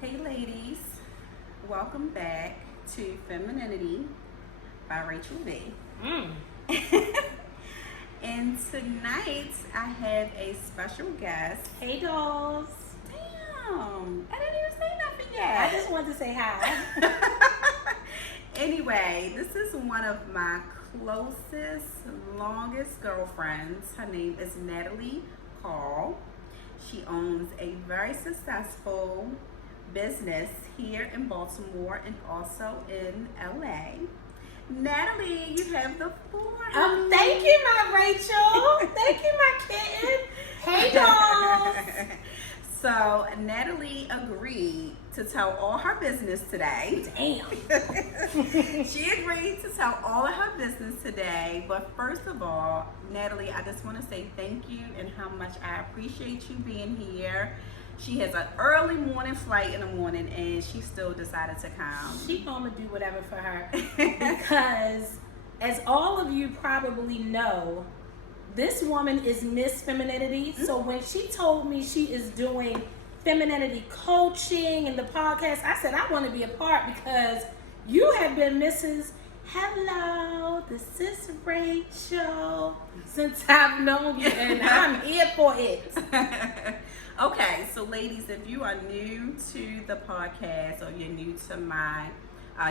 Hey ladies, welcome back to Femininity by Rachel V. Mm. And tonight I have a special guest. Hey dolls. Damn, I didn't even say nothing I yet. just wanted to say hi. Anyway, this is one of my closest, longest girlfriends. Her name is Natalie Hall. She owns a very successful business here in Baltimore and also in LA. Natalie, you have the floor. Thank you, my Rachel. Thank you, my kitten. Hey dolls. So Natalie agreed to tell all her business today. Damn. She agreed to tell all of her business today. But first of all, Natalie, I just want to say thank you and how much I appreciate you being here. She has an early morning flight in the morning and she still decided to come. She gonna do whatever for her. Because as all of you probably know, this woman is Miss Femininity. So when she told me she is doing femininity coaching and the podcast, I said I want to be a part because you have been Mrs. Hello, this is Rachel since I've known you and I'm here for it. Okay, so ladies, if you are new to the podcast or you're new to my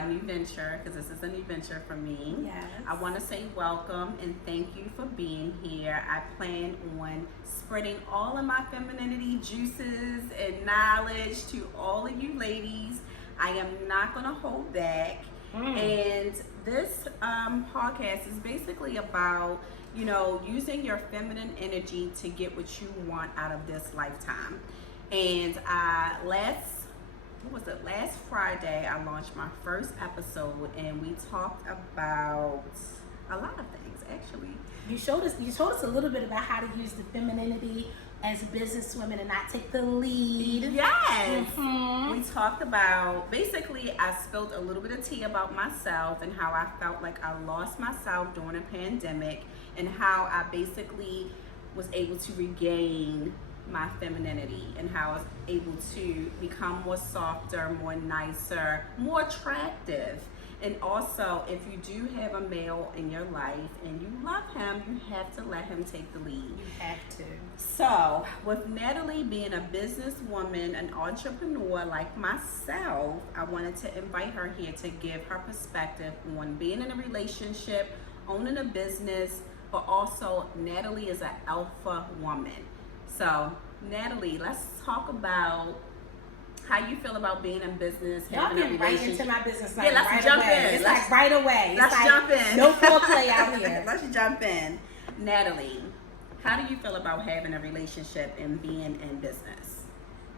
new venture, because this is a new venture for me, Yes. I want to say welcome and thank you for being here. I plan on spreading all of my femininity juices and knowledge to all of you ladies. I am not going to hold back. And this podcast is basically about, using your feminine energy to get what you want out of this lifetime. And last Friday, I launched my first episode, and we talked about a lot of things, actually. You showed us a little bit about how to use the femininity as businesswomen and not take the lead. Yes. Mhm. We talked about, basically, I spilled a little bit of tea about myself and how I felt like I lost myself during a pandemic and how I basically was able to regain my femininity and how I was able to become more softer, more nicer, more attractive. And also, if you do have a male in your life and you love him, you have to let him take the lead. You have to. So, with Natalie being a businesswoman, an entrepreneur like myself, I wanted to invite her here to give her perspective on being in a relationship, owning a business, but also Natalie is an alpha woman. So, Natalie, let's talk about how you feel about being in business, Y'all having a get right relationship. into my business Yeah, let's right jump away. in. It's Let's- like right away. Let's It's like jump in. no foreplay out here. Let's jump in. Natalie, how do you feel about having a relationship and being in business?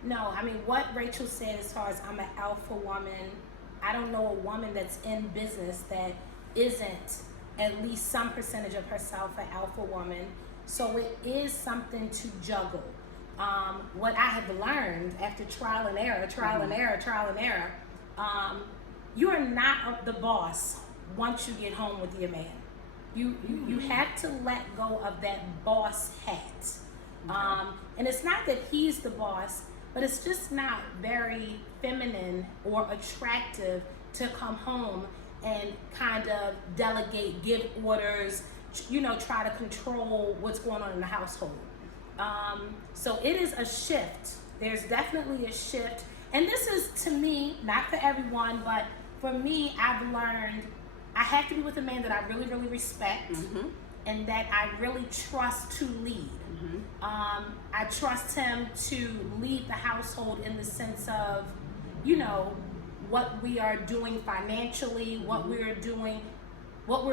No, I mean what Rachel said as far as I'm an alpha woman, I don't know a woman that's in business that isn't at least some percentage of herself an alpha woman. So it is something to juggle. What I have learned after trial and error, you are not the boss once you get home with your man. You have to let go of that boss hat. And it's not that he's the boss, but it's just not very feminine or attractive to come home and kind of delegate, give orders, try to control what's going on in the household. So it is a shift. There's definitely a shift. And this is, to me, not for everyone, but for me, I've learned I have to be with a man that I really, really respect and that I really trust to lead. I trust him to lead the household in the sense of, what we are doing financially, what we're doing, what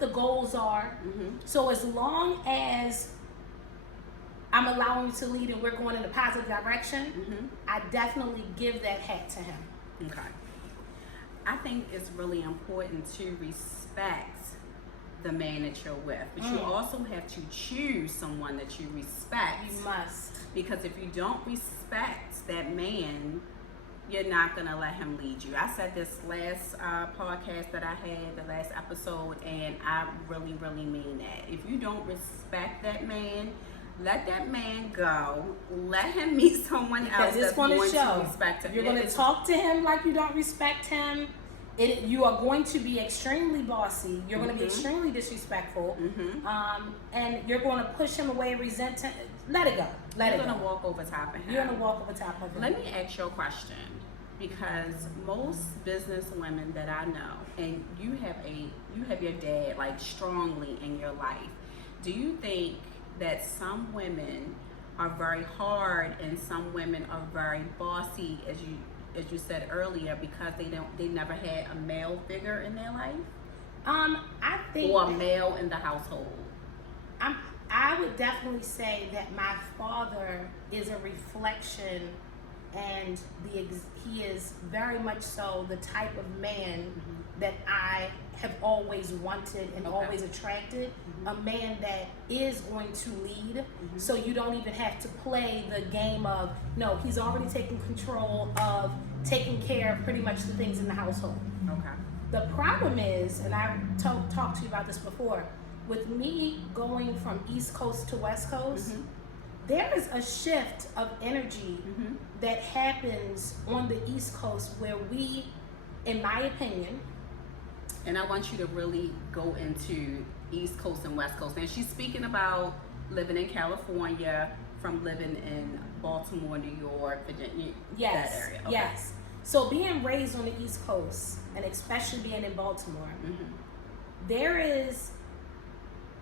the goals are. So as long as I'm allowing you to lead and we're going in a positive direction, I definitely give that hat to him. Okay. I think it's really important to respect the man that you're with, but you also have to choose someone that you respect. You must. Because if you don't respect that man, you're not going to let him lead you. I said this last podcast that I had, the last episode, and I really, really mean that. If you don't respect that man, let that man go. Let him meet someone else that's going to respect him. You're going to talk to him like you don't respect him. You are going to be extremely bossy. You're going to be extremely disrespectful. And you're going to push him away, resent him. Let it go. You're going to walk over top of him. You're going to walk over top of him. Let me ask you a question. Because most business women that I know, and you have your dad like strongly in your life. Do you think that some women are very hard and some women are very bossy, as you said earlier, because they never had a male figure in their life? I think, or a male in the household. I would definitely say that my father is a reflection, and he is very much so the type of man that I have always wanted and always attracted. A man that is going to lead, so you don't even have to play the game of, no, he's already taking control of taking care of pretty much the things in the household. Okay. The problem is, and I've talked to you about this before, with me going from East Coast to West Coast, there is a shift of energy that happens on the East Coast where we, in my opinion, and I want you to really go into East Coast and West Coast. And she's speaking about living in California from living in Baltimore, New York, Virginia, that area. Okay. Yes. So being raised on the East Coast, and especially being in Baltimore, there is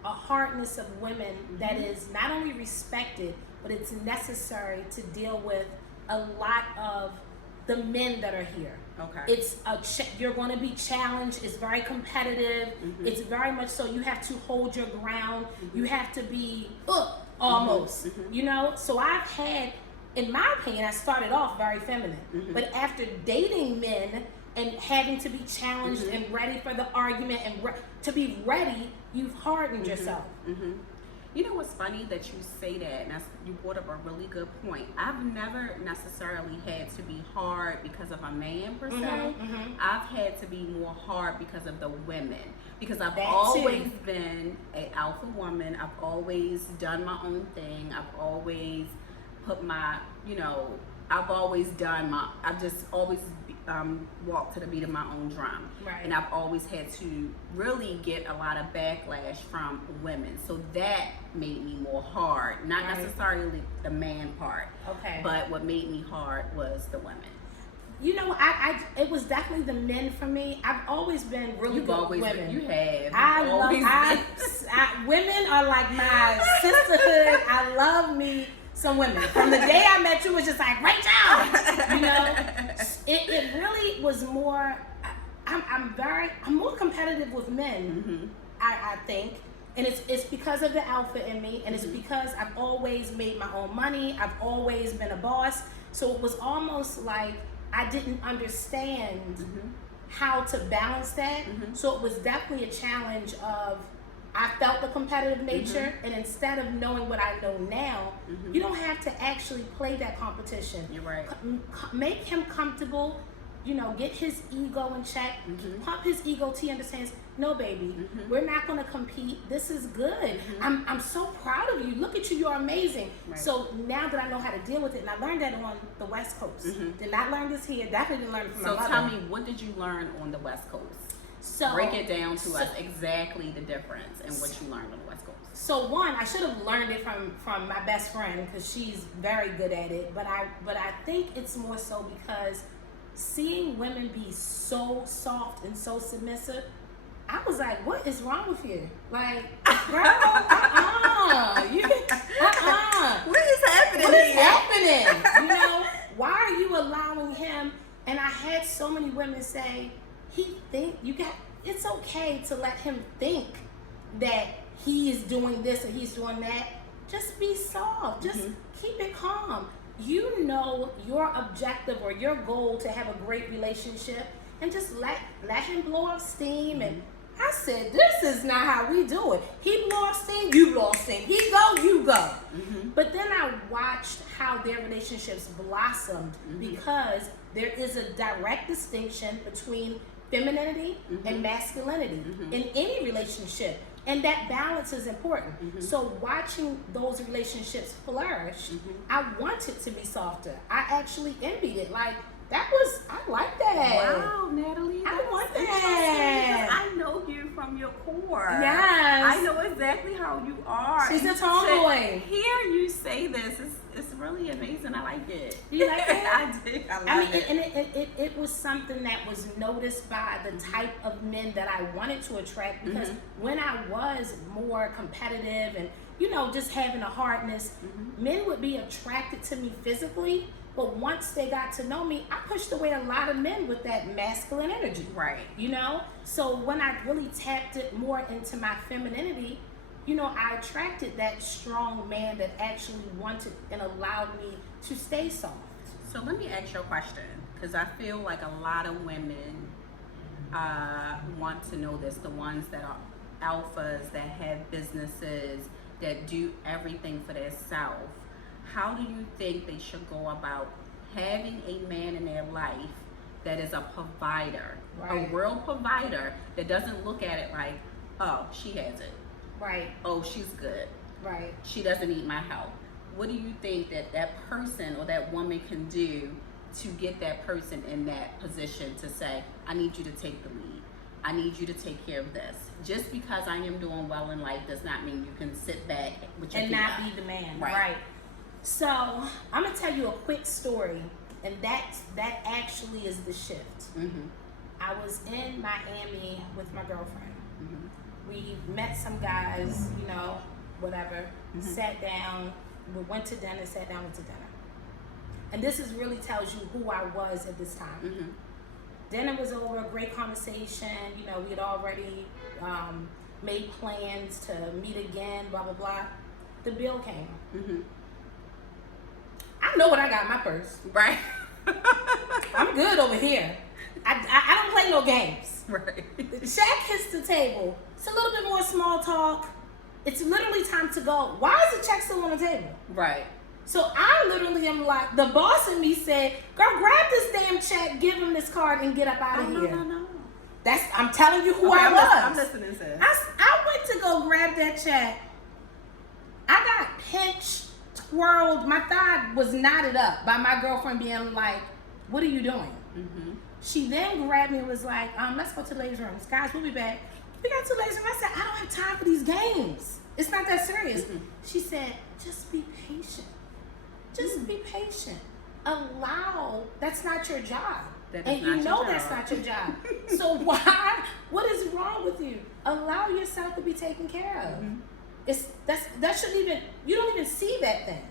a hardness of women that is not only respected, but it's necessary to deal with a lot of the men that are here. Okay. It's you're going to be challenged. It's very competitive. It's very much so. You have to hold your ground. You have to be almost. You know. So I've had, in my opinion, I started off very feminine, but after dating men and having to be challenged and ready for the argument and to be ready, you've hardened yourself. You know what's funny that you say that, and you brought up a really good point. I've never necessarily had to be hard because of a man per se. I've had to be more hard because of the women. Because I've always been an alpha woman. I've always done my own thing. I've always put my, I've just always walked to the beat of my own drum. Right. And I've always had to really get a lot of backlash from women. So that made me more hard. Not necessarily the man part. Okay. But what made me hard was the women. You know, it was definitely the men for me. I've always been really good with women. You have. Women are like my sisterhood. I love me some women. From the day I met you, it was just like, Rachel! It really was more, I'm more competitive with men, I think. And it's because of the alpha in me, and it's because I've always made my own money. I've always been a boss. So it was almost like I didn't understand how to balance that. So it was definitely a challenge of, I felt the competitive nature, and instead of knowing what I know now, you don't have to actually play that competition. You're right. Make him comfortable, get his ego in check, pump his ego till he understands, no baby, we're not gonna compete, this is good. I'm so proud of you, look at you, you're amazing. Right. So now that I know how to deal with it, and I learned that on the West Coast. Did not learn this here, definitely didn't learn it from my mother. So tell me, what did you learn on the West Coast? So break it down to us exactly the difference and what you learned on the West Coast. So one, I should have learned it from my best friend because she's very good at it. But I think it's more so because seeing women be so soft and so submissive, I was like, what is wrong with you? Like, girl, What is happening? What is happening? Why are you allowing him? And I had so many women say, it's okay to let him think that he is doing this or he's doing that. Just be soft. Just keep it calm. You know your objective or your goal to have a great relationship, and just let him blow off steam. And I said, this is not how we do it. He blow off steam, you blow off steam. He go, you go. But then I watched how their relationships blossomed because there is a direct distinction between femininity and masculinity in any relationship. And that balance is important. So watching those relationships flourish, I want it to be softer. I actually envied it. Like, I like that. Wow, Natalie, I want interesting that. because I know you from your core. Yes. I know exactly how you are. She's a And tomboy. to hear you say this, it's really amazing. I like it. You like it? I do. I love it. And it was something that was noticed by the type of men that I wanted to attract, because when I was more competitive and, you know, just having a hardness, men would be attracted to me physically, but once they got to know me, I pushed away a lot of men with that masculine energy. Right. You know? So when I really tapped it more into my femininity, you know, I attracted that strong man that actually wanted and allowed me to stay soft. So let me ask you a question, because I feel like a lot of women want to know this, the ones that are alphas, that have businesses, that do everything for themselves. How do you think they should go about having a man in their life that is a provider, Right. a real provider that doesn't look at it like, oh, she has it. Right. Oh, she's good. Right. She doesn't need my help. What do you think that person or that woman can do to get that person in that position to say, I need you to take the lead. I need you to take care of this. Just because I am doing well in life does not mean you can sit back with your And feet not up. be the man. Right. So I'm gonna tell you a quick story, and that actually is the shift. I was in Miami with my girlfriend. We met some guys, you know, whatever. Sat down. We went to dinner. Sat down, went to dinner. And this is really tells you who I was at this time. Dinner was over. Great conversation. You know, we had already made plans to meet again. Blah blah blah. The bill came. I know what I got in my purse. Right. I'm good over here. I don't play no games. Right. The check hits the table. It's a little bit more small talk. It's literally time to go. Why is the check still on the table? Right. So I literally am like, the boss in me said, girl, grab this damn check, give him this card, and get up out of here. No. I'm telling you who Okay, I was. I'm listening, sis. I went to go grab that check. I got pinched, twirled. My thigh was knotted up by my girlfriend being like, what are you doing? She then grabbed me and was like, let's go to the ladies' room. Guys, we'll be back. We got to the ladies' room. I said, I don't have time for these games. It's not that serious. She said, just be patient. Just be patient. Allow, that's not your job. And you know that's not your job. So why, what is wrong with you? Allow yourself to be taken care of. That shouldn't even, you don't even see that thing.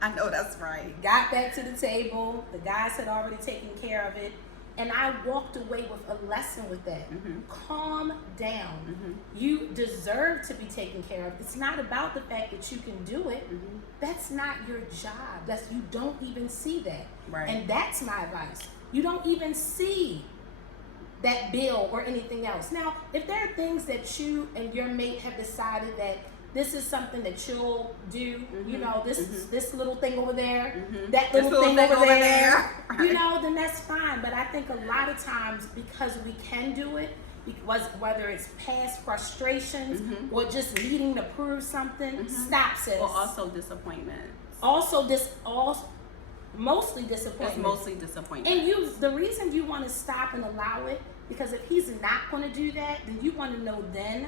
I know that's right. Got back to the table. The guys had already taken care of it. And I walked away with a lesson with that. Calm down. You deserve to be taken care of. It's not about the fact that you can do it. That's not your job. You don't even see that. Right. And that's my advice. You don't even see that bill or anything else. Now, if there are things that you and your mate have decided that this is something that you'll do, you know, this little thing over there, that little thing over there, right. you know, then that's fine. But I think a lot of times, because we can do it, because whether it's past frustrations or just needing to prove something, stops us. Or also disappointments. Mostly disappointment. It's mostly disappointment. And the reason you want to stop and allow it, because if he's not going to do that, then you want to know then.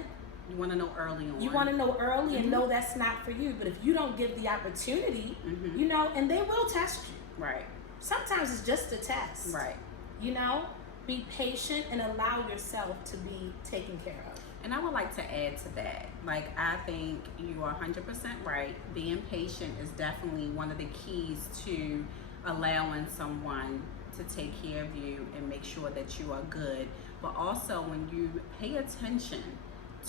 You want to know early on. You want to know early and know that's not for you. But if you don't give the opportunity, you know, and they will test you. Right. Sometimes it's just a test. Right. You know, be patient and allow yourself to be taken care of. And I would like to add to that. Like, I think you are 100% right. Being patient is definitely one of the keys to allowing someone to take care of you and make sure that you are good. But also when you pay attention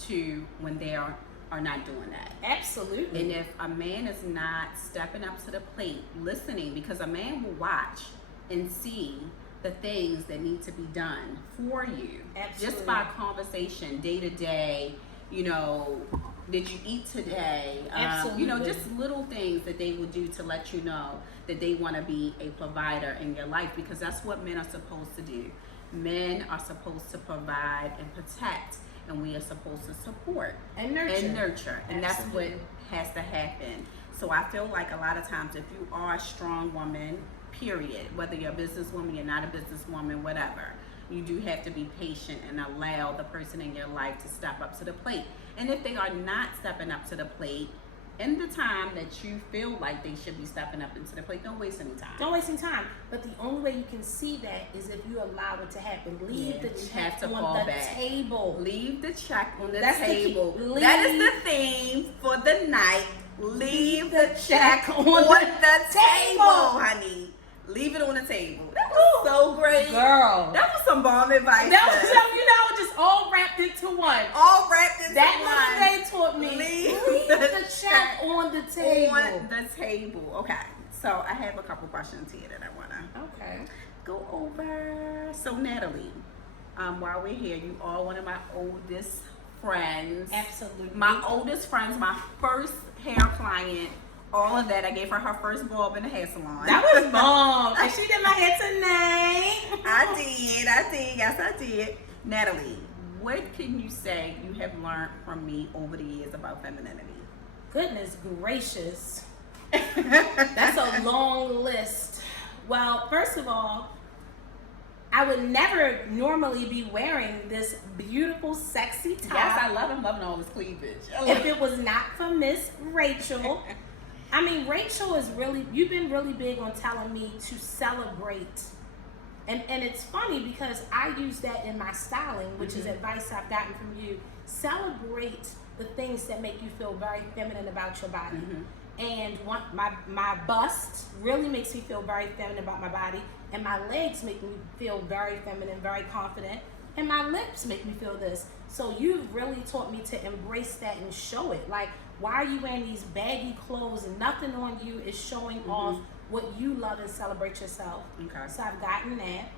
to when they are not doing that. Absolutely. And if a man is not stepping up to the plate, listening, because a man will watch and see the things that need to be done for you. Absolutely. Just by conversation, day to day, you know, did you eat today? Absolutely. You know, just little things that they will do to let you know that they want to be a provider in your life, because that's what men are supposed to do. Men are supposed to provide and protect. and we are supposed to support and nurture. And that's what has to happen. So I feel like a lot of times, if you are a strong woman, period, whether you're a businesswoman, you're not a businesswoman, whatever, you do have to be patient and allow the person in your life to step up to the plate. And if they are not stepping up to the plate in the time that you feel like they should be stepping up into the plate, don't waste any time. Don't waste any time. But the only way you can see that is if you allow it to happen. Leave the check on the table. Leave the check on the That's table. That is the theme for the night. Leave the check on the table, honey. Leave it on the table. That was so great. Girl. That was some bomb advice. That was, just all wrapped into one. All wrapped into that one. That little day taught me, leave the check on the table. On the table. Okay. So I have a couple questions here that I want to go over. So Natalie, while we're here, you are one of my oldest friends. Absolutely. My oldest friends, my first hair client, all of that. I gave her her first bulb in the hair salon. That was bomb. And she did my hair tonight. I did. Yes, I did. Natalie, what can you say you have learned from me over the years about femininity? Goodness gracious. That's a long list. Well, first of all, I would never normally be wearing this beautiful, sexy top. Yes, I love it. I'm loving all this cleavage. If it was not for Miss Rachel. I mean, Rachel is you've been really big on telling me to celebrate. And it's funny because I use that in my styling, which is advice I've gotten from you. Celebrate the things that make you feel very feminine about your body. And my bust really makes me feel very feminine about my body. And my legs make me feel very feminine, very confident. And my lips make me feel this. So you've really taught me to embrace that and show it. Like, why are you wearing these baggy clothes and nothing on you is showing off what you love and celebrate yourself? Okay. So I've gotten that.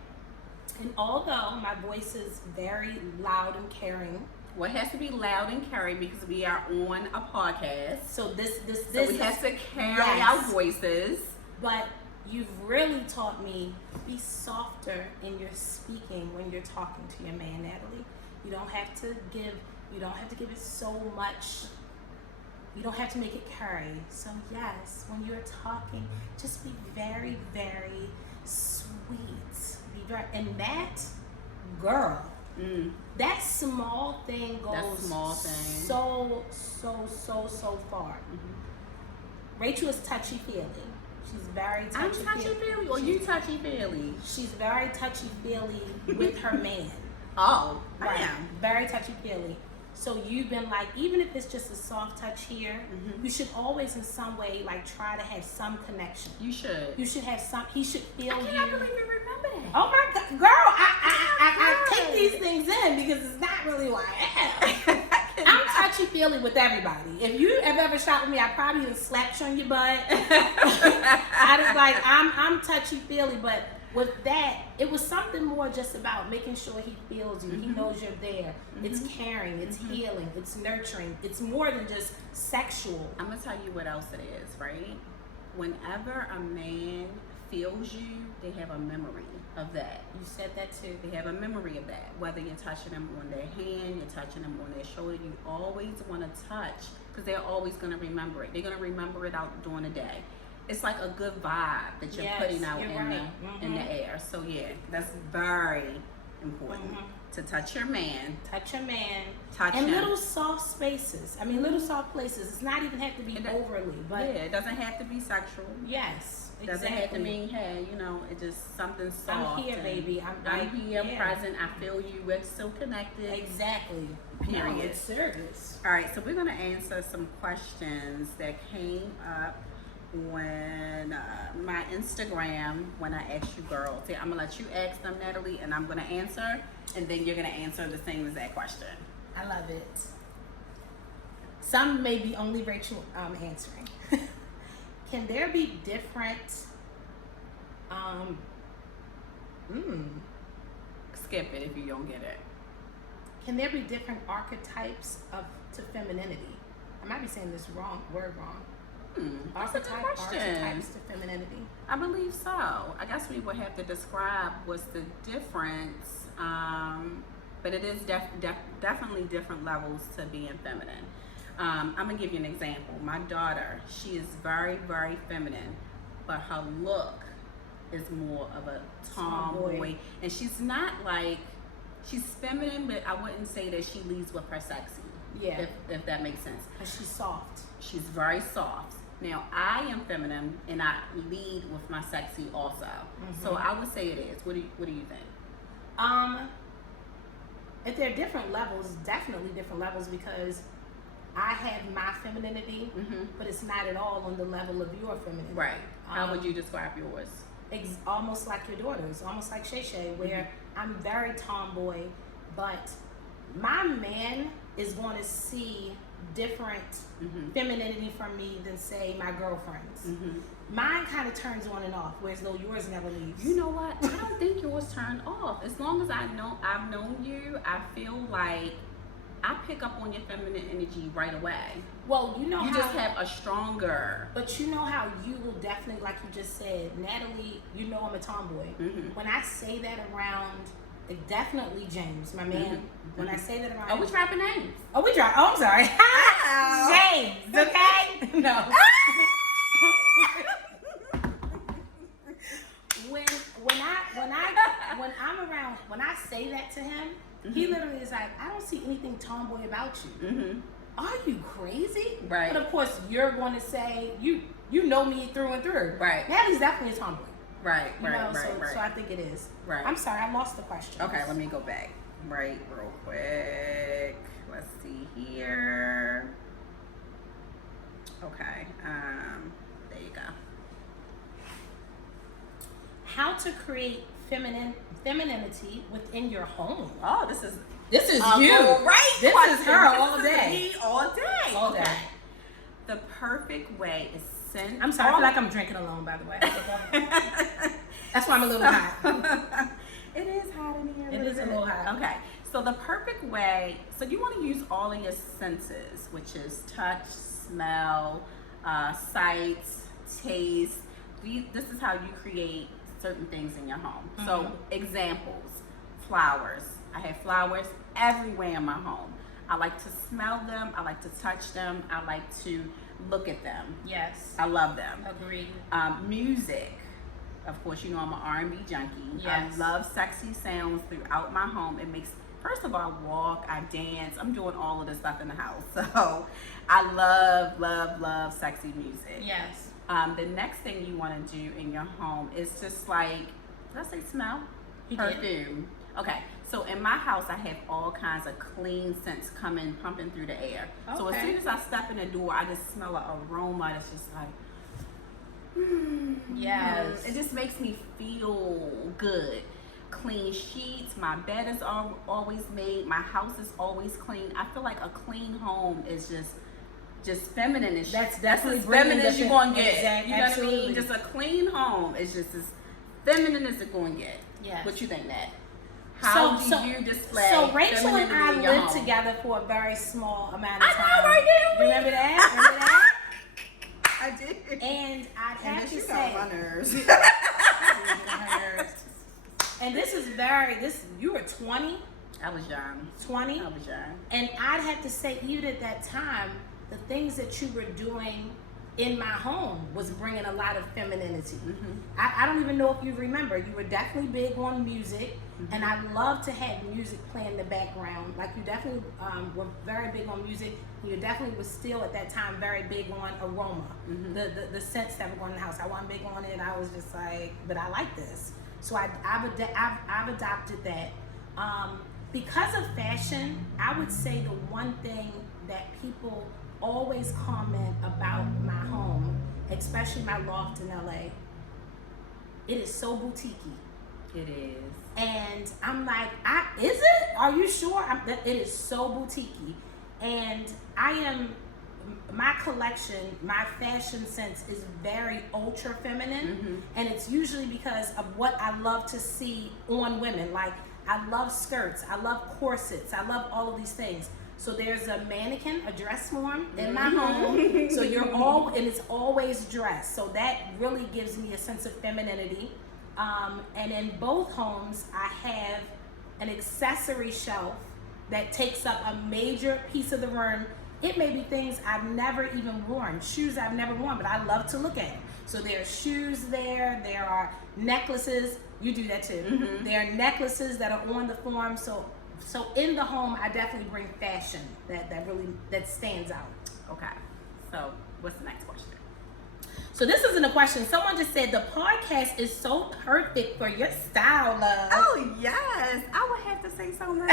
And although my voice is very loud and caring. Well, it has to be loud and caring because we are on a podcast. So this so we have to carry our voices. But you've really taught me be softer in your speaking when you're talking to your man, Natalie. You don't have to give it so much. You don't have to make it carry. So yes, when you're talking, just be very, very sweet. And that girl, that small thing goes so far. Rachel is touchy-feely. She's very touchy-feely. I'm touchy-feely or you touchy-feely? She's very touchy-feely with her man. Oh, right. I am. Very touchy-feely. So you've been like, even if it's just a soft touch here, you should always in some way like try to have some connection. You should have some, he should feel you. I can't believe you remember that. Oh my God, girl, I take these things in because it's not really who I am. I'm touchy-feely with everybody. If you have ever shot with me, I probably even slapped you on your butt. I was like, I'm touchy-feely, but with that, it was something more just about making sure he feels you. He knows you're there. It's caring. It's healing. It's nurturing. It's more than just sexual. I'm going to tell you what else it is, right? Whenever a man feels you, they have a memory of that. You said that too. They have a memory of that. Whether you're touching them on their hand, you're touching them on their shoulder, you always want to touch because they're always going to remember it. They're going to remember it out during the day. It's like a good vibe that you're putting out in the air. So yeah, that's very important to touch your man. Touch your man. Touch him. And little soft spaces. I mean, little soft places. It's not even have to be overly, but it doesn't have to be sexual. Yes, exactly. Doesn't have to mean, hey, it's just something soft. I'm here, baby. I'm here, present. I feel you. We're still connected. Exactly. Period. No, it's service. All right, so we're gonna answer some questions that came up when my Instagram, when I asked you girls. See, I'm gonna let you ask them, Natalie, and I'm gonna answer, and then you're gonna answer the same exact question. I love it. Some may be only Rachel answering. Can there be different skip it if you don't get it. Can there be different archetypes to femininity? I might be saying this word wrong. Archetypes to femininity. I believe so. I guess we would have to describe what's the difference but it is definitely different levels to being feminine. I'm gonna give you an example. My daughter, she is very, very feminine, but her look is more of a tomboy, and she's not like, she's feminine, but I wouldn't say that she leads with her sexy. Yeah. If that makes sense. And she's soft. She's very soft. Now, I am feminine, and I lead with my sexy also. So I would say it is. What do you think? If there are different levels, definitely different levels, because I have my femininity, but it's not at all on the level of your femininity. Right. How would you describe yours? Almost like your daughter's, almost like Shay Shay, where I'm very tomboy, but my man is going to see different femininity from me than, say, my girlfriends. Mine kind of turns on and off, whereas though yours never leaves. You know what? I don't think yours turned off. As long as I've known you, I feel like I pick up on your feminine energy right away. Well, you know, you just have a stronger. But you know how you will definitely, like you just said, Natalie, you know I'm a tomboy. When I say that around, definitely James, my man. When I say that around, we dropping names. Oh, we drop. Oh, I'm sorry. James, okay? No. when I say that to him, he literally is like, I don't see anything tomboy about you. Are you crazy? Right. But of course, you're going to say you know me through and through. Right. Natalie's definitely a tomboy. Right. So I think it is. Right. I'm sorry, I lost the question. Okay, let me go back. Right, real quick. Let's see here. Okay. There you go. How to create femininity within your home. Oh, this is you, right? This is her all day. Me all day. All day. The perfect way is send. I'm sorry, I feel like I'm drinking alone, by the way. That's why I'm a little hot. It is hot in here. It is a little hot. Okay, so the perfect way. So you want to use all of your senses, which is touch, smell, sight, taste. This is how you create certain things in your home. So examples, flowers. I have flowers everywhere in my home. I like to smell them. I like to touch them. I like to look at them. Yes. I love them. Agreed. Music. Of course, you know I'm an R&B junkie. Yes. I love sexy sounds throughout my home. It makes, first of all, I walk, I dance. I'm doing all of this stuff in the house. So I love sexy music. Yes. The next thing you want to do in your home is just like, did I say smell? Perfume. Okay, so in my house, I have all kinds of clean scents pumping through the air. Okay. So as soon as I step in the door, I just smell an aroma that's just like, yes. It just makes me feel good. Clean sheets, my bed is always made, my house is always clean. I feel like a clean home is just feminine. That's definitely as feminine as you're going to get. Exactly. You know what I mean? Just a clean home is just as feminine as it's going to get. Yes. What you think, Nat? How do you display? So Rachel and I lived home? together for a very small amount of time. I know, right there. Remember that? I did. And I'd have to say, my nerves. And you were 20. I was young. 20. I was young. And I'd have to say, even at that time, the things that you were doing in my home was bringing a lot of femininity. I don't even know if you remember. You were definitely big on music, and I love to have music playing in the background. Like you definitely were very big on music. You definitely was still at that time very big on aroma, the scents that were going in the house. I wasn't big on it. I was just like, but I like this. So I've adopted that. Because of fashion, I would say the one thing that people always comment about my home, especially my loft in LA, it is so boutiquey. It is. And I'm like, is it? Are you sure? It is so boutiquey. And my collection, my fashion sense is very ultra feminine. And it's usually because of what I love to see on women. Like, I love skirts, I love corsets, I love all of these things. So there's a mannequin, a dress form in my home. So and it's always dressed. So that really gives me a sense of femininity. And in both homes, I have an accessory shelf that takes up a major piece of the room. It may be things I've never even worn, shoes I've never worn, but I love to look at them. So there are shoes there, there are necklaces. You do that too. Mm-hmm. There are necklaces that are on the form. So in the home, I definitely bring fashion that stands out. Okay. So what's the next question? So this isn't a question. Someone just said the podcast is so perfect for your style, love. Oh yes, I would have to say so much.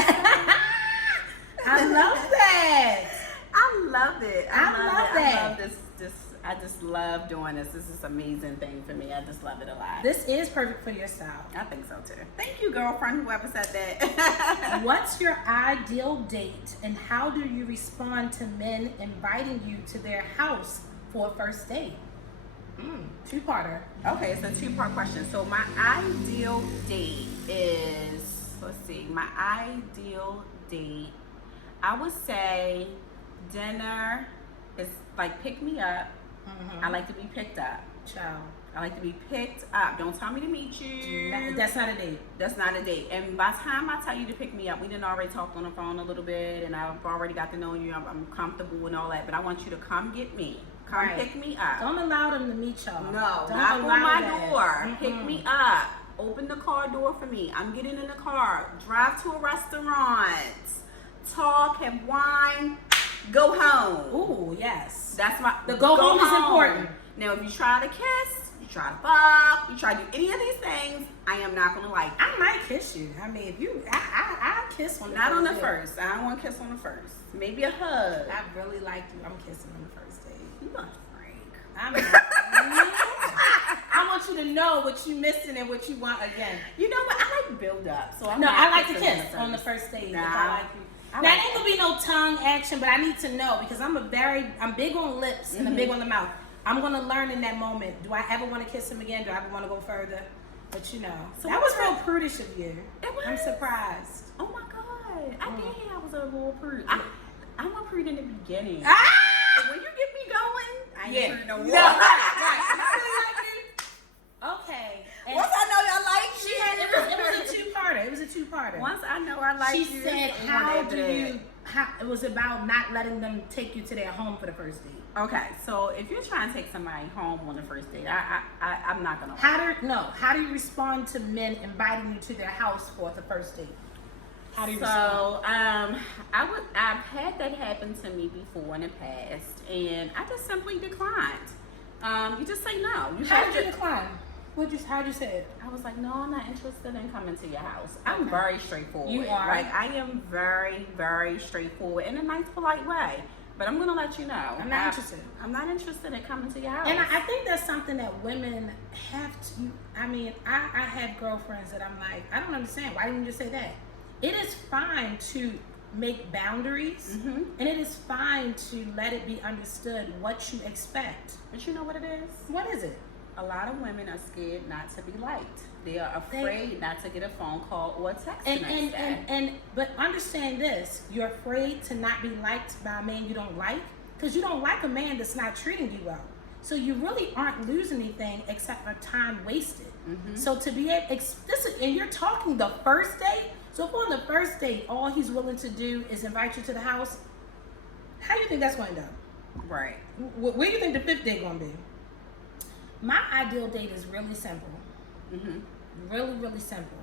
I love that. I love it. I love that. I love this. I just love doing this. This is an amazing thing for me. I just love it a lot. This is perfect for your style. I think so too. Thank you, girlfriend, whoever said that. What's your ideal date, and how do you respond to men inviting you to their house for a first date? Two-parter. Okay, it's a two-part question. So my ideal date is, my ideal date, I would say dinner is like pick me up. Mm-hmm. I like to be picked up. Child. I like to be picked up. Don't tell me to meet you. That's not a date. That's not a date. And by the time I tell you to pick me up, we didn't already talk on the phone a little bit, and I've already got to know you. I'm comfortable and all that, but I want you to come get me. Come pick me up. Don't allow them to meet y'all. No, Don't knock on my door. Mm-hmm. Pick me up. Open the car door for me. I'm getting in the car. Drive to a restaurant. Talk, have wine. Go home. Ooh, yes. That's my. The go home is important. Now, if you try to kiss, you try to fuck, you try to do any of these things, I am not gonna like you. I might kiss you. I mean, if you, I kiss on the not first on the date. first. I don't want to kiss on the first. Maybe a hug. I really like you. I'm kissing on the first date. You a freak. I'm not. I want you to know what you missing and what you want again. You know what? I like build up. So I'm No, not I like to kissing kiss on the first date. Nah. If I like you. I Now, like ain't gonna be no tongue action, but I need to know because I'm big on lips and I'm big on the mouth. I'm gonna learn in that moment. Do I ever want to kiss him again? Do I ever want to go further? But you know, So that was what's real that? prudish of you. It was. I'm surprised. Oh my god. I did hear I was a little prude. I'm a prude in the beginning. Ah! But when you get me going, I ain't prude no more. Okay. And Once I know I like you. it was a two-parter. Once I know I like you. She said, it was about not letting them take you to their home for the first date. Okay, so if you're trying to take somebody home on the first date, I'm not gonna. How do you respond to men inviting you to their house for the first date? How do you respond? I've had that happen to me before in the past, and I just simply declined. You just say no. How did you decline? How'd you say it? I was like, no, I'm not interested in coming to your house. I'm very straightforward. You are. Like, I am very, very straightforward in a nice, polite way. But I'm gonna let you know. I'm not interested. I'm not interested in coming to your house. And I think that's something that women have to. I mean, I have girlfriends that I'm like, I don't understand. Why didn't you just say that? It is fine to make boundaries, and it is fine to let it be understood what you expect. But you know what it is? What is it? A lot of women are scared not to be liked. They are afraid not to get a phone call or a text the next day. But understand this: you're afraid to not be liked by a man you don't like because you don't like a man that's not treating you well. So you really aren't losing anything except for time wasted. So to be and you're talking the first date. So if on the first date all he's willing to do is invite you to the house, how do you think that's going to go? Right. Where do you think the fifth date going to be? My ideal date is really simple. Really, really simple.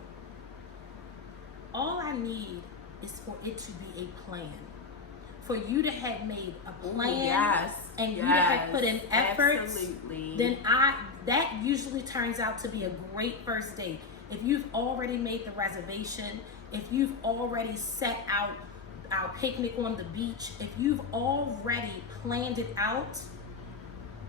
All I need is for it to be a plan. For you to have made a plan and you to have put in effort, then that usually turns out to be a great first date. If you've already made the reservation, if you've already set out our picnic on the beach, if you've already planned it out,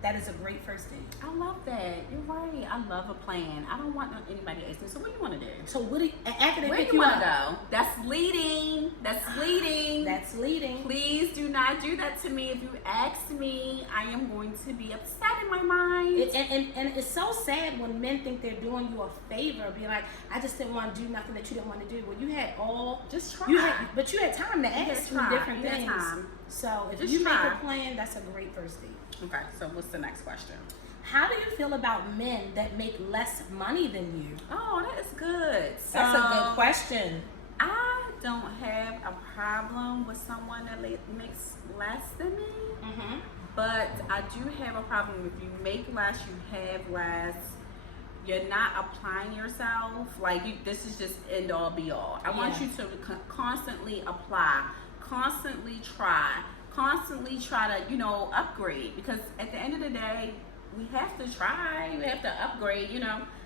that is a great first date. I love that. You're right. I love a plan. I don't want anybody to ask me, so what do you want to do? So after they Where pick do you you want to up, go? That's leading. That's leading. that's leading. Please do not do that to me. If you ask me, I am going to be upset in my mind. And it's so sad when men think they're doing you a favor, be like, I just didn't want to do nothing that you didn't want to do. Well, you had just try. But you had time to ask me different things. So if you make a plan, that's a great first date. Okay, so what's the next question? How do you feel about men that make less money than you? Oh, that is good. That's a good question. I don't have a problem with someone that makes less than me. Mm-hmm. But I do have a problem if you make less, you have less. You're not applying yourself. Like this is just end all be all. I want you to constantly apply, constantly try to, upgrade. Because at the end of the day, we have to try. We have to upgrade.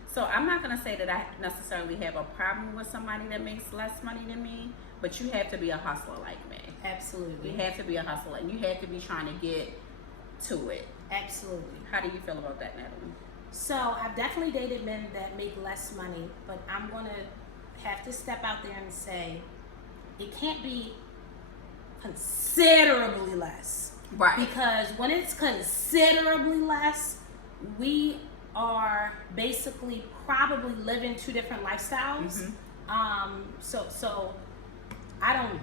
So I'm not gonna say that I necessarily have a problem with somebody that makes less money than me. But you have to be a hustler like me. Absolutely. You have to be a hustler, and you have to be trying to get to it. Absolutely. How do you feel about that, Natalie? So I've definitely dated men that make less money, but I'm gonna have to step out there and say it can't be considerably less. Right. Because when it's considerably less, we are basically probably living two different lifestyles. Mm-hmm. So I don't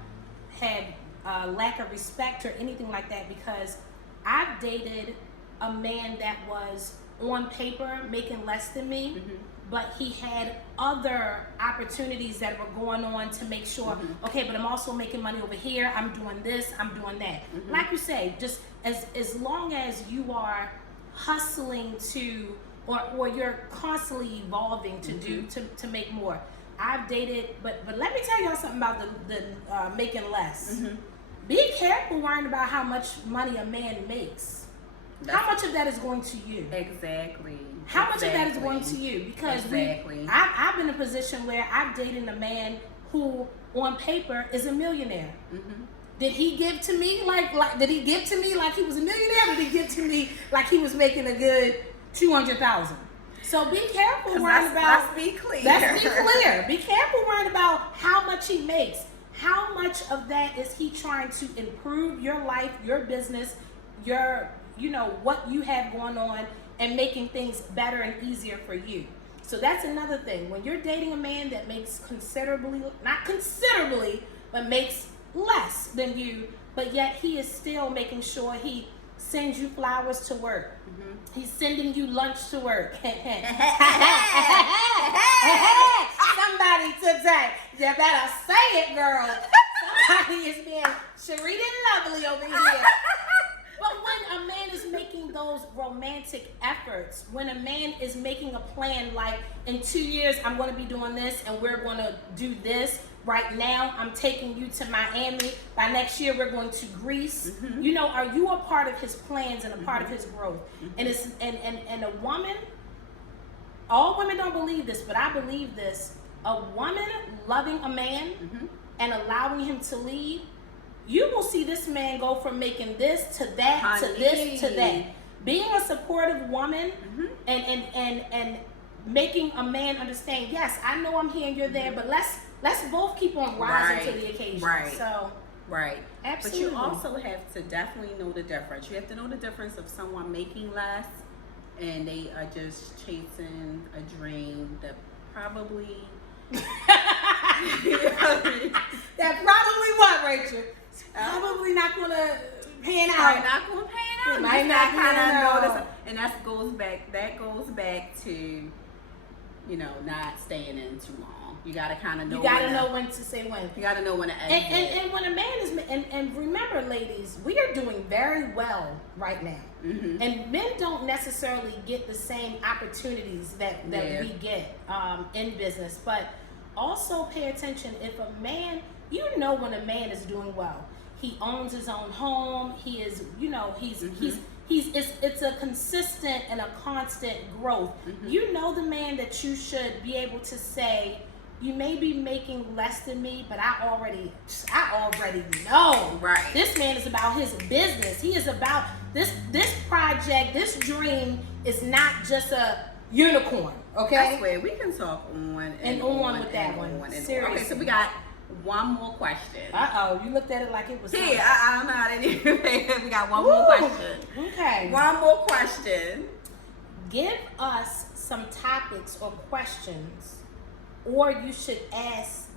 have a lack of respect or anything like that, because I've dated a man that was on paper making less than me, Mm-hmm. but he had other opportunities that were going on to make sure, Mm-hmm. okay, but I'm also making money over here, I'm doing this, I'm doing that. Mm-hmm. Like you say, just as long as you are hustling to, or you're constantly evolving to do, to make more. I've dated, but let me tell y'all something about the making less. Mm-hmm. Be careful worrying about how much money a man makes. How much of that is going to you? Exactly. How much of that is going to you? Because I've been in a position where I've dated a man who, on paper, is a millionaire. Mm-hmm. Did he give to me like? Did he give to me like he was a millionaire? Or did he give to me like he was making a good $200,000? So be careful worrying about. Let's be clear. Let's be clear. Be careful worrying about how much he makes. How much of that is he trying to improve your life, your business, your, what you have going on, and making things better and easier for you. So that's another thing. When you're dating a man that makes not considerably, but makes less than you, but yet he is still making sure he sends you flowers to work. Mm-hmm. He's sending you lunch to work. Somebody today, you better say it, girl. Somebody is being Sharita Lovely over here. But when a man is making those romantic efforts, when a man is making a plan like, in 2 years I'm going to be doing this and we're going to do this. Right now I'm taking you to Miami. By next year we're going to Greece. Mm-hmm. Are you a part of his plans and a part of his growth? Mm-hmm. And it's and a woman, all women don't believe this, but I believe this. A woman loving a man and allowing him to lead, you will see this man go from making this to that to this to that. Being a supportive woman and making a man understand, yes, I know I'm here and you're there, but let's both keep on rising to the occasion. Right. So absolutely. But you also have to definitely know the difference. You have to know the difference of someone making less and they are just chasing a dream that probably that probably what, Rachel? Probably not gonna pan out. Not gonna pan out. Might not pan out. And that goes back to, not staying in too long. You gotta kind of know. You gotta know when to say when. You gotta know when to exit. And when a man is, and remember, ladies, we are doing very well right now. Mm-hmm. And men don't necessarily get the same opportunities that we get in business. But also pay attention. If a man, when a man is doing well, he owns his own home. He is, it's a consistent and a constant growth. Mm-hmm. The man that you should be able to say, you may be making less than me, but I already know. Right. This man is about his business. He is about this project, this dream is not just a unicorn. Okay. I swear we can talk on with that one. Seriously. Okay, so we got one more question. You looked at it like it was. Yeah, I don't know. I didn't even. We got one more question. Okay. One more question. Give us some topics or questions, or you should ask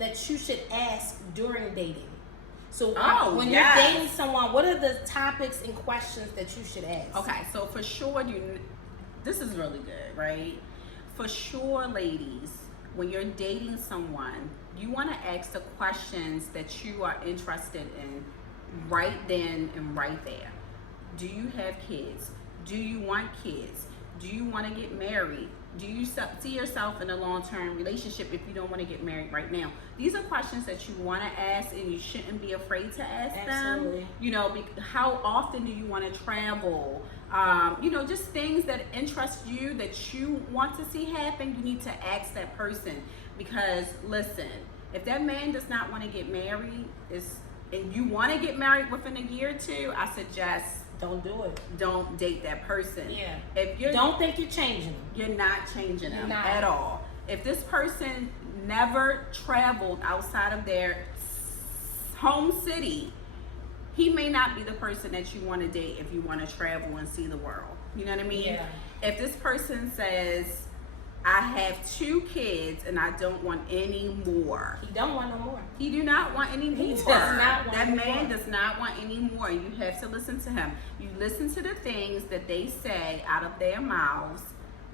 during dating. So when you're dating someone, what are the topics and questions that you should ask? Okay, so for sure, this is really good, right? For sure, ladies, when you're dating someone, you want to ask the questions that you are interested in right then and right there. Do you have kids? Do you want kids? Do you want to get married? Do you see yourself in a long-term relationship if you don't want to get married right now? These are questions that you want to ask, and you shouldn't be afraid to ask Absolutely. them. You know, how often do you want to travel? You know, just things that interest you, that you want to see happen. You need to ask that person, because listen, if that man does not want to get married, and you want to get married within a year or two, I suggest don't do it. Don't date that person. Yeah. If you don't think you're changing them. You're not changing them not. at all. If this person never traveled outside of their home city, he may not be the person that you want to date if you want to travel and see the world. You know what I mean? Yeah. If this person says, I have 2 kids and I don't want any more. He don't want no more. He do not want any more. He does not want that any man more. does not want any more. You have to listen to him. You listen to the things that they say out of their mouths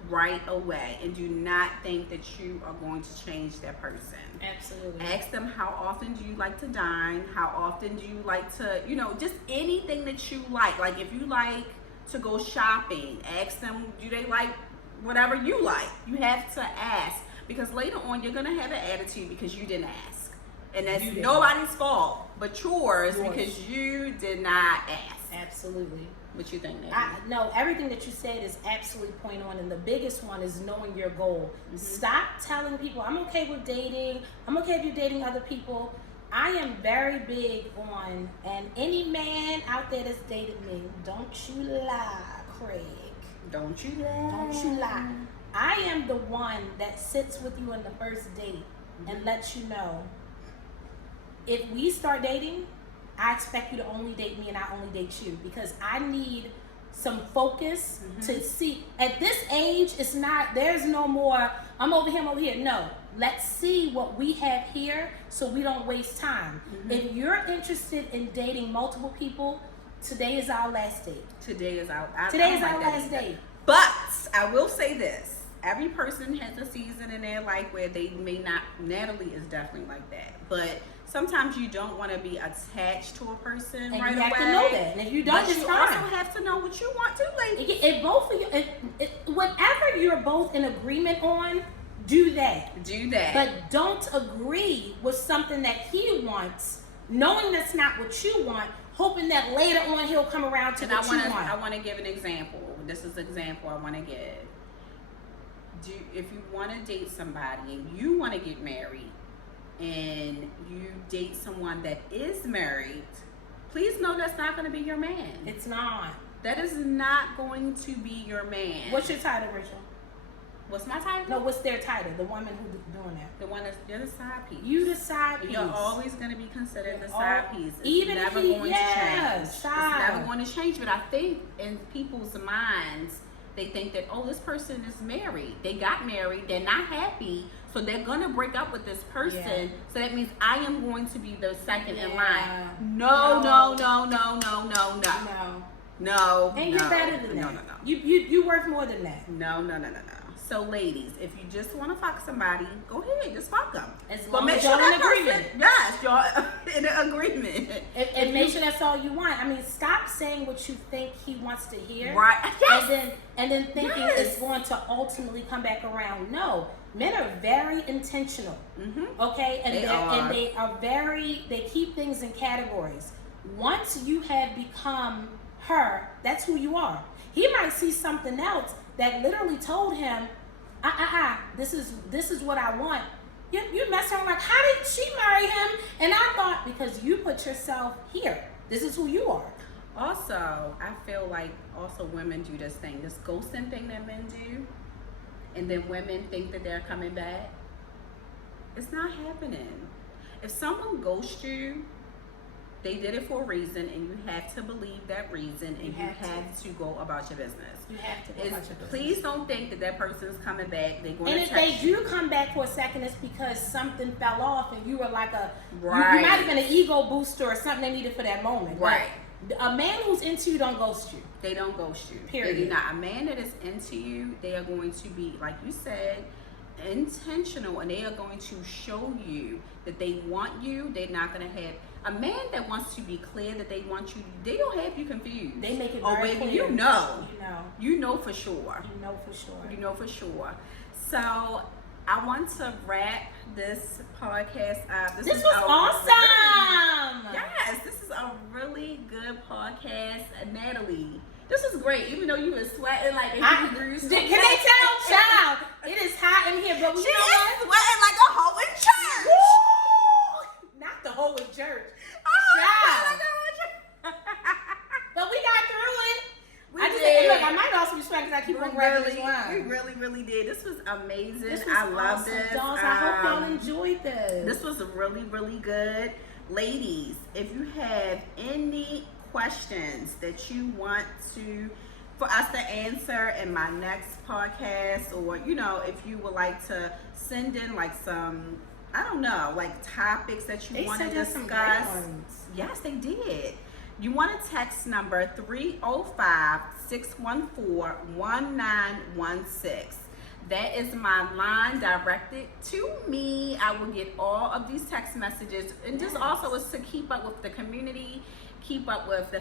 right away, and do not think that you are going to change that person. Absolutely. Ask them, how often do you like to dine? How often do you like to, you know, just anything that you like. Like if you like to go shopping, ask them, do they like whatever you like? You have to ask, because later on you're gonna have an attitude because you didn't ask, and that's nobody's fault but yours because you did not ask. Absolutely. What you think, Natalie? No, everything that you said is absolutely point on, and the biggest one is knowing your goal. Stop telling people, I'm okay with dating, I'm okay if you're dating other people. I am very big on, and any man out there that's dated me, don't you lie, Craig. Don't you lie. Don't you lie. I am the one that sits with you on the first date and lets you know, if we start dating, I expect you to only date me and I only date you, because I need some focus to see. At this age, it's not, there's no more, I'm over here, I'm over here. No, let's see what we have here so we don't waste time. If you're interested in dating multiple people, today is our last date. Today is our last date. But I will say this: every person has a season in their life where they may not. Natalie is definitely like that, but sometimes you don't want to be attached to a person And right you have away. to know that, and if you don't, but it's you fine. also have to know what you want to, lady. If both of you, whatever you're both in agreement on, do that. Do that. But don't agree with something that he wants, knowing that's not what you want, hoping that later on he'll come around to what you want. I want to give an example. This is an example I want to give. If you want to date somebody and you want to get married, and you date someone that is married, please know that's not going to be your man. It's not. That is not going to be your man. What's your title, Rachel? What's my title? No, what's their title? The woman who's doing that. The one that's, you're the side piece. You the side piece. You're always going to be considered the side piece. It's even never if he, going to change. Side. It's never going to change. But I think in people's minds, they think that, oh, this person is married. They got married. They're not happy. So they're going to break up with this person. Yeah. So that means I am going to be the second in line. No. No. And you're better than that. No. You worth more than that. No. So ladies, if you just want to fuck somebody, go ahead, just fuck them. As long as y'all in agreement. Yes, y'all in agreement. And make sure that's all you want. I mean, stop saying what you think he wants to hear. Right. Yes. And then thinking it's going to ultimately come back around. No. Men are very intentional. Okay? And they are very, they keep things in categories. Once you have become her, that's who you are. He might see something else that literally told him, this is what I want. You mess around like, how did she marry him? And I thought, because you put yourself here. This is who you are. Also, I feel like also women do this thing, this ghosting thing that men do, and then women think that they're coming back. It's not happening. If someone ghosts you, they did it for a reason, and you have to believe that reason, and you have to go about your business. You have to go about your business. Please don't think that that person's coming back. They're going and to if they do come back for a second, it's because something fell off, and you were like you might have been an ego booster or something they needed for that moment. Right. But a man who's into you don't ghost you. They don't ghost you. Period. They do not. A man that is into you, they are going to be, like you said, intentional and they are going to show you that they want you. They're not going to have a man that wants to be clear that they want you. They don't have you confused. They make it oh, very baby, clear. you know. You know. You know for sure. You know for sure. You know for sure. So I want to wrap this podcast up. This was awesome. Yes, this is a really good podcast. Natalie, this is great. Even though you were sweating like 80 degrees. Can they tell, child? It is hot in here, but she is sweating like a hoe in church. Woo! Not the hoe in church. Oh, Child. God. But we got through it. We I just did. look, I might also be sweating because I keep on grabbing this wine. We really did. This was amazing. This was I love awesome, this. dolls. I hope y'all enjoyed this. This was really good. Ladies, if you have any questions that you want for us to answer in my next podcast, or if you would like to send in like some, I don't know, like topics that you want to discuss. Yes, they did. You want to text number 305-614-1916. That is my line directed to me. I will get all of these text messages, and just also is to keep up with the community, keep up with the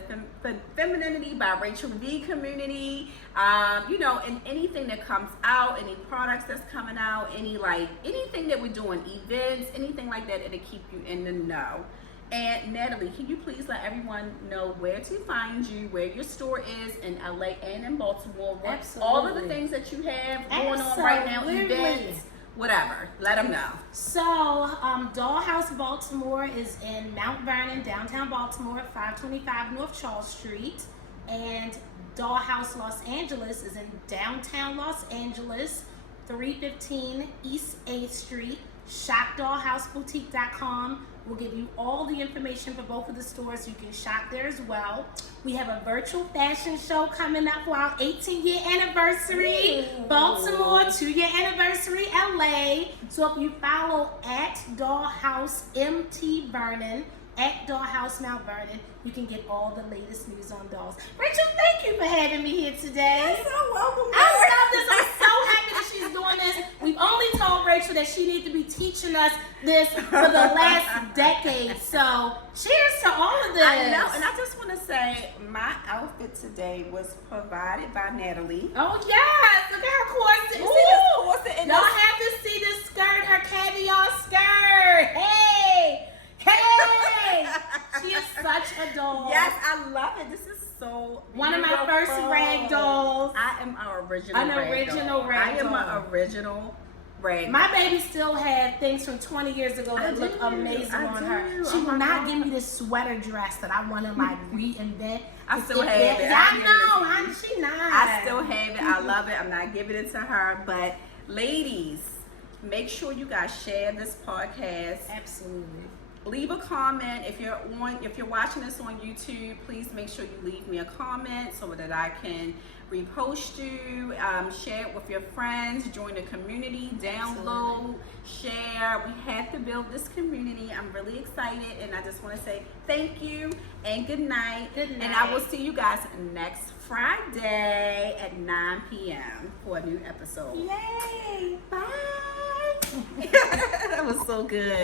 Femininity by Rachel V community, and anything that comes out, any products that's coming out, anything that we're doing, events, anything like that, it'll keep you in the know. And Natalie, can you please let everyone know where to find you, where your store is in LA and in Baltimore? Absolutely. All of the things that you have going on right now, events, whatever. Let them know. So, Dollhouse Baltimore is in Mount Vernon, downtown Baltimore, 525 North Charles Street. And Dollhouse Los Angeles is in downtown Los Angeles, 315 East 8th Street. ShopDollhouseBoutique.com will give you all the information for both of the stores. You can shop there as well. We have a virtual fashion show coming up for our 18-year anniversary. Ooh. Baltimore, 2-year anniversary, LA. So if you follow at Dollhouse MT Vernon, at Dollhouse Mount Vernon, you can get all the latest news on dolls. Rachel, thank you for having me here today. You're so welcome. I love this. I'm so happy that she's doing this. We've only told Rachel that she needs to be teaching us this for the last decade. So cheers to all of this. I know, and I just want to say my outfit today was provided by Natalie. Oh yes, look at her corset. You see this corset in y'all have to see this skirt, her caviar skirt. Hey. Hey! She is such a doll. Yes, I love it. This is so one of my first rag dolls. I am an original rag doll. I am an original rag doll. My baby still had things from 20 years ago that look amazing on her. She will not give me this sweater dress that I want to reinvent. I still have it. I know. She not. I still have it. I love it. I'm not giving it to her. But ladies, make sure you guys share this podcast. Absolutely. Leave a comment. If you're watching this on YouTube, please make sure you leave me a comment so that I can repost you. Share it with your friends. Join the community. Download, share. We have to build this community. I'm really excited, and I just want to say thank you and good night. Good night. And I will see you guys next Friday at 9 p.m. for a new episode. Yay! Bye. That was so good.